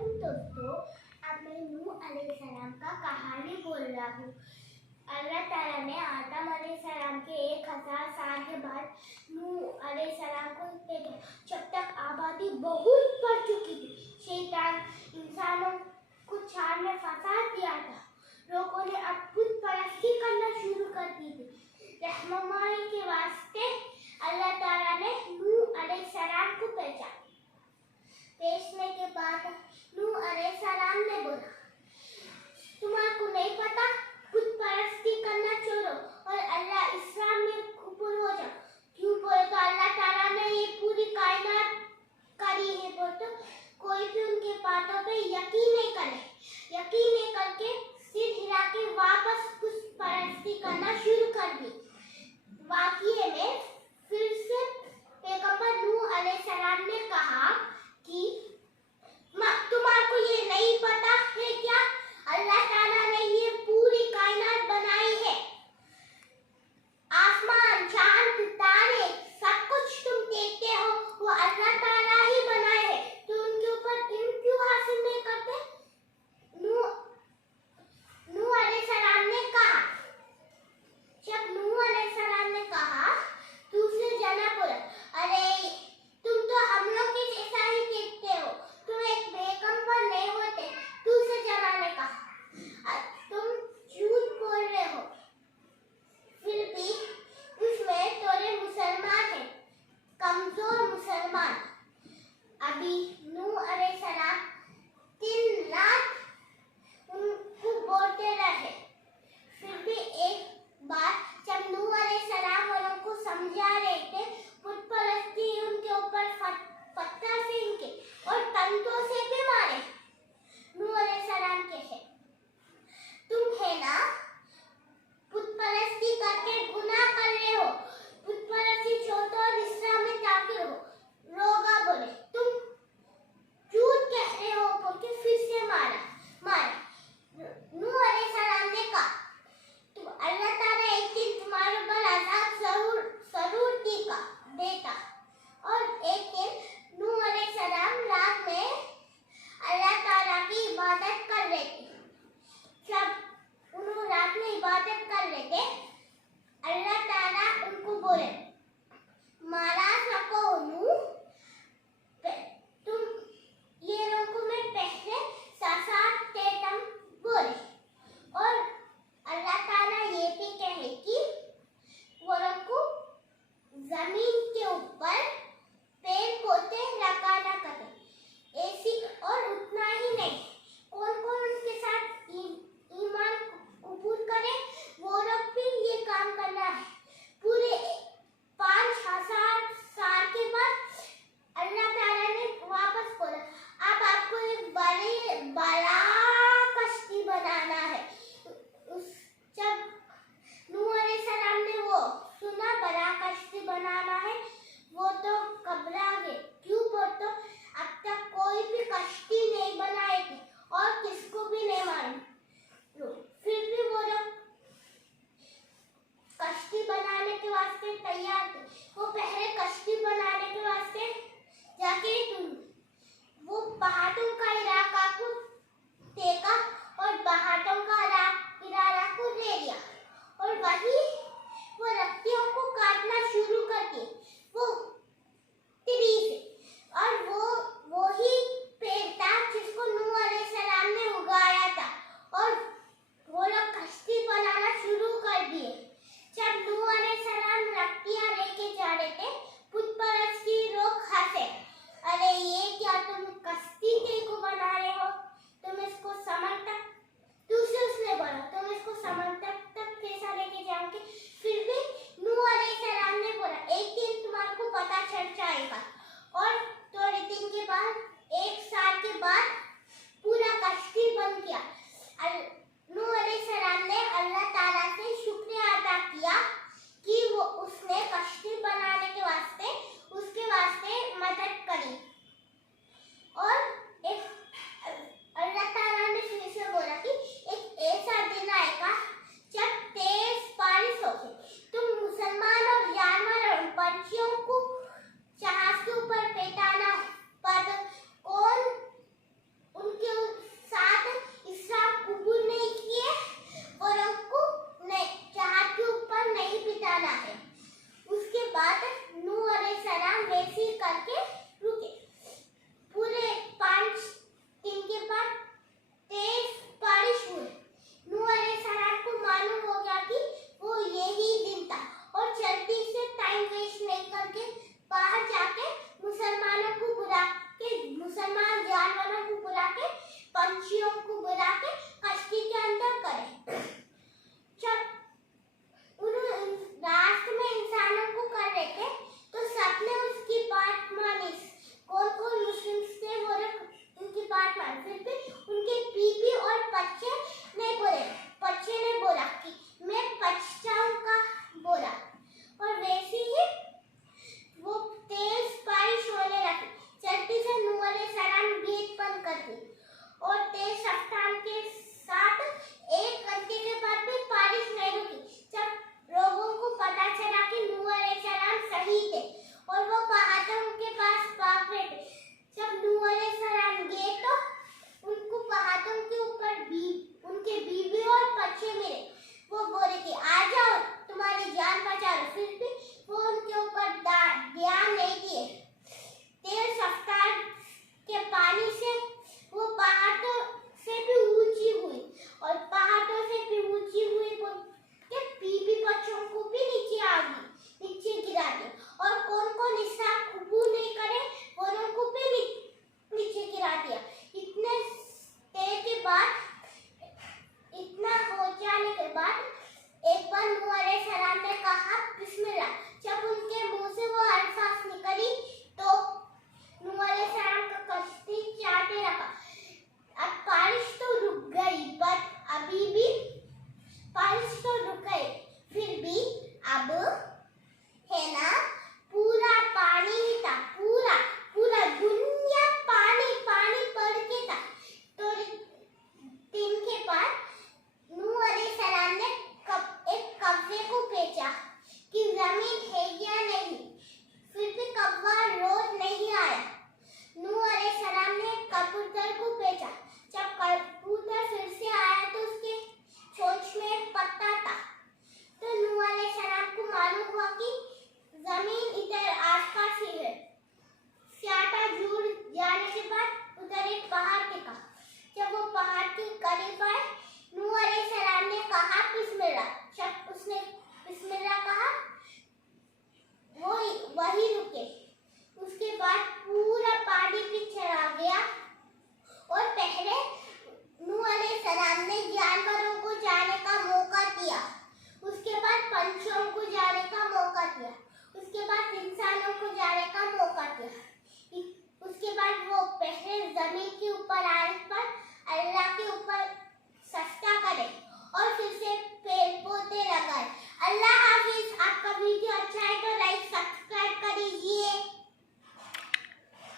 अस्सलामुअलैकुम दोस्तों, अब मैं नूह अलैहिस्सलाम का कहानी बोल रहा हूँ। अल्लाह ताला ने आदम अलैहिस्सलाम के 1000 साल के बाद नूह अलैहिस्सलाम को भेजा। जब तक आबादी बहुत बढ़ चुकी थी, शैतान इंसानों को छाड़ में फंसा दिया था। लोगों ने अब बुत परस्ती करना शुरू कर दी थी। रहनुमाई के वास्ते अल्लाह ताला ने नूह अलैहिस्सलाम को भेजा। भेजने के बाद नूह अलैहिस्सलाम ने बोला, तुम्हारे नहीं पता, बुत परस्ती करना छोड़ो और अल्लाह इस्लाम में कबूल हो जाओ। क्यों बोले तो अल्लाह ताला ने ये पूरी कायनात करी है, बोल तो कोई भी उनके बातों पे यकीन नहीं करे।